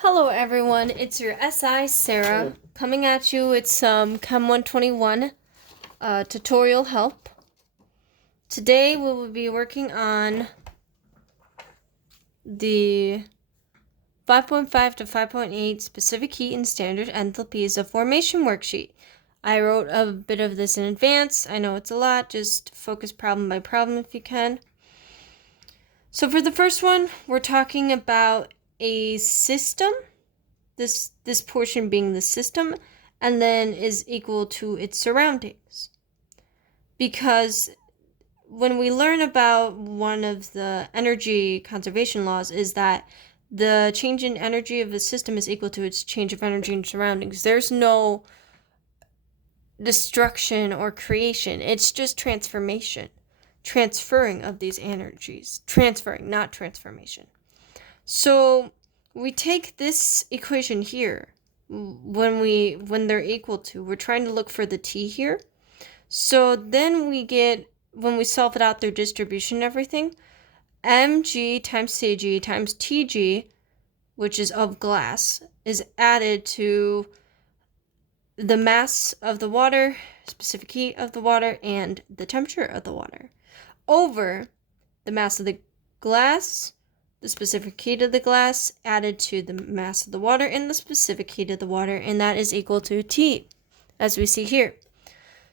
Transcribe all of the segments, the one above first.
Hello everyone, it's your SI Sarah coming at you with some Chem 121 tutorial help. Today we will be working on the 5.5 to 5.8 specific heat and standard enthalpies of formation worksheet. I wrote a bit of this in advance. I know it's a lot, just focus problem by problem if you can. So for the first one, we're talking about a system. This portion being the system, and then is equal to its surroundings. Because when we learn about one of the energy conservation laws is that the change in energy of the system is equal to its change of energy in surroundings. There's no destruction or creation. It's just transformation. Transferring of these energies. Transferring, not transformation. So we take this equation here when they're equal to, we're trying to look for the t here. So then we get, when we solve it out, their distribution and everything, mg times cg times tg, which is of glass, is added to the mass of the water, specific heat of the water, and the temperature of the water, over the mass of the glass, the specific heat of the glass added to the mass of the water and the specific heat of the water, and that is equal to T, as we see here.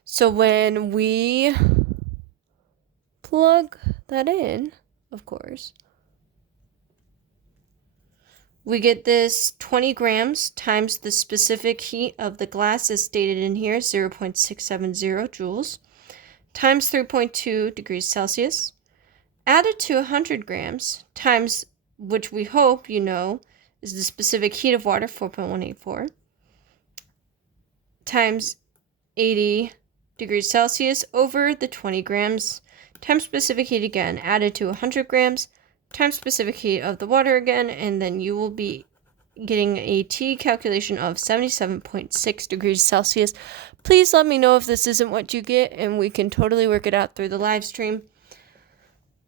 So when we plug that in, of course, we get this 20 grams times the specific heat of the glass as stated in here, 0.670 joules, times 3.2 degrees Celsius, added to 100 grams times, which we hope you know is the specific heat of water, 4.184, times 80 degrees Celsius over the 20 grams times specific heat again, added to 100 grams times specific heat of the water again, and then you will be getting a T calculation of 77.6 degrees Celsius. Please let me know if this isn't what you get, and we can totally work it out through the live stream.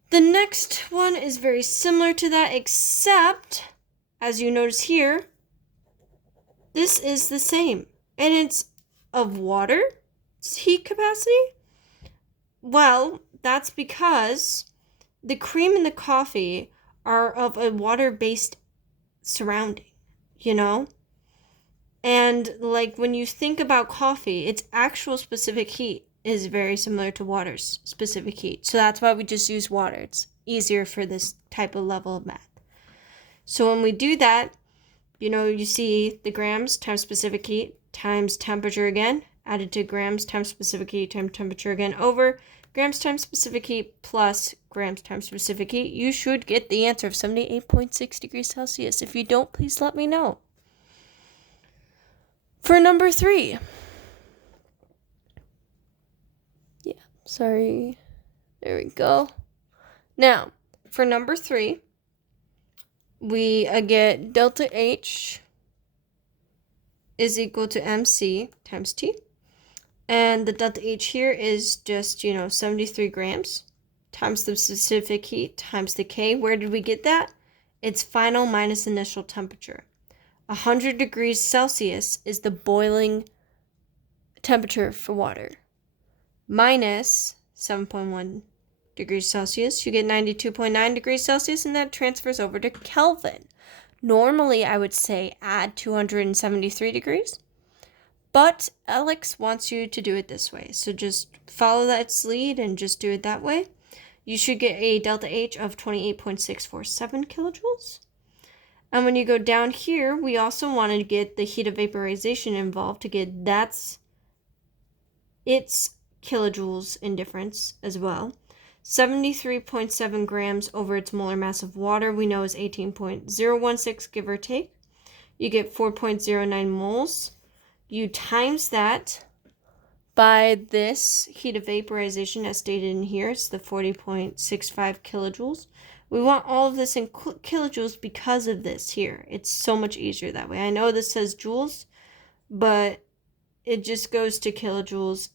The next one is very similar to that, except, as you notice here, this is the same. And it's of water heat capacity. Well, that's because the cream and the coffee are of a water-based surrounding, you know? And like when you think about coffee, its actual specific heat is very similar to water's specific heat. So that's why we just use water. It's easier for this type of level of math. So when we do that, you see the grams times specific heat times temperature again, added to grams times specific heat times temperature again, over grams times specific heat plus grams times specific heat. You should get the answer of 78.6 degrees Celsius. If you don't, please let me know. For number 3, sorry, there we go. Now, for number 3, we get delta H is equal to MC times T. And the delta H here is just, 73 grams times the specific heat times the K. Where did we get that? It's final minus initial temperature. 100 degrees Celsius is the boiling temperature for water. Minus 7.1 degrees Celsius, you get 92.9 degrees Celsius, and that transfers over to Kelvin. Normally, I would say add 273 degrees, but Alex wants you to do it this way. So just follow that lead and just do it that way. You should get a delta H of 28.647 kilojoules. And when you go down here, we also want to get the heat of vaporization involved to get its kilojoules in difference as well. 73.7 grams over its molar mass of water we know is 18.016, give or take. You get 4.09 moles. You times that by this heat of vaporization as stated in here. It's the 40.65 kilojoules. We want all of this in kilojoules because of this here. It's so much easier that way. I know this says joules, but it just goes to kilojoules.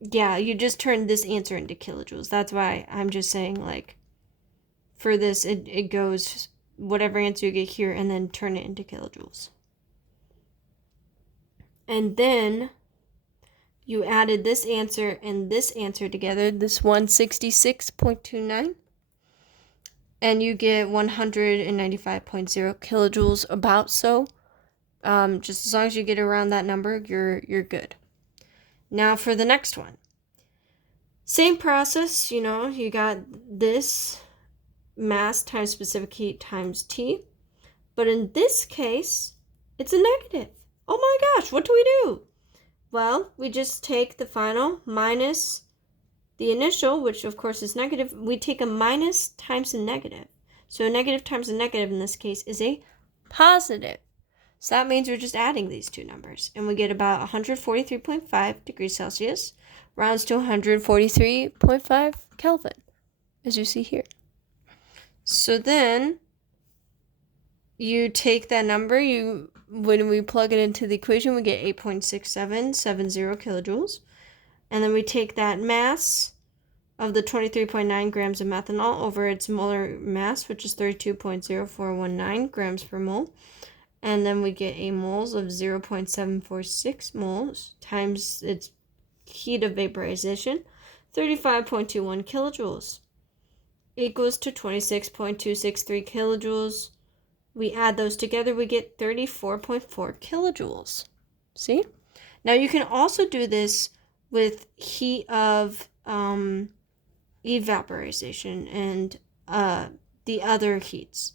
Yeah, you just turned this answer into kilojoules. That's why I'm just saying, like, for this, it goes whatever answer you get here and then turn it into kilojoules. And then you added this answer and this answer together, this 166.29, and you get 195.0 kilojoules, about so. Just as long as you get around that number, you're good. Now for the next one. Same process, you got this mass times specific heat times T. But in this case, it's a negative. Oh my gosh, what do we do? Well, we just take the final minus the initial, which of course is negative. We take a minus times a negative. So a negative times a negative in this case is a positive. So that means we're just adding these two numbers. And we get about 143.5 degrees Celsius, rounds to 143.5 Kelvin, as you see here. So then you take that number, when we plug it into the equation, we get 8.6770 kilojoules. And then we take that mass of the 23.9 grams of methanol over its molar mass, which is 32.0419 grams per mole. And then we get a moles of 0.746 moles times its heat of vaporization, 35.21 kilojoules, equals to 26.263 kilojoules. We add those together, we get 34.4 kilojoules. See? Now you can also do this with heat of evaporization and the other heats.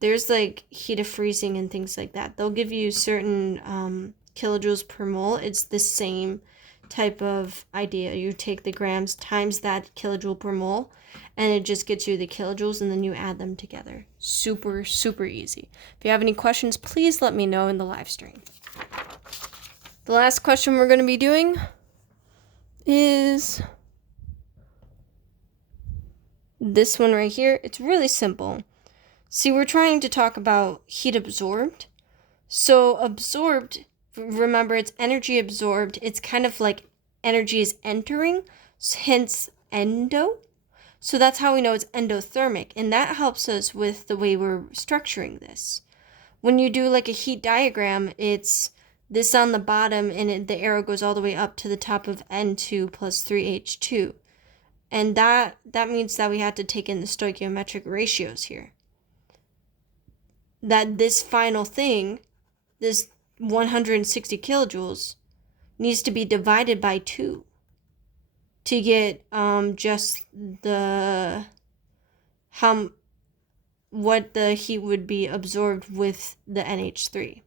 There's like heat of freezing and things like that. They'll give you certain kilojoules per mole. It's the same type of idea. You take the grams times that kilojoule per mole, and it just gets you the kilojoules, and then you add them together. Super, super easy. If you have any questions, please let me know in the live stream. The last question we're going to be doing is this one right here. It's really simple. See, we're trying to talk about heat absorbed. So absorbed, remember, it's energy absorbed. It's kind of like energy is entering, hence endo. So that's how we know it's endothermic, and that helps us with the way we're structuring this. When you do like a heat diagram, it's this on the bottom, and the arrow goes all the way up to the top of N2 plus 3H2. And that means that we have to take in the stoichiometric ratios here. That this final thing, this 160 kilojoules, needs to be divided by 2 to get just what the heat would be absorbed with the NH3.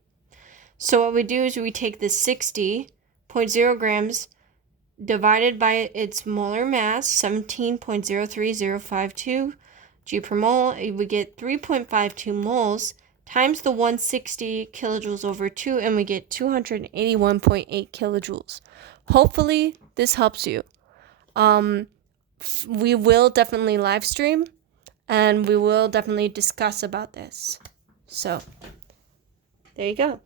So what we do is we take the 60.0 grams divided by its molar mass, 17.03052 G per mole, we get 3.52 moles times the 160 kilojoules over 2, and we get 281.8 kilojoules. Hopefully this helps you. We will definitely live stream, and we will definitely discuss about this. So there you go.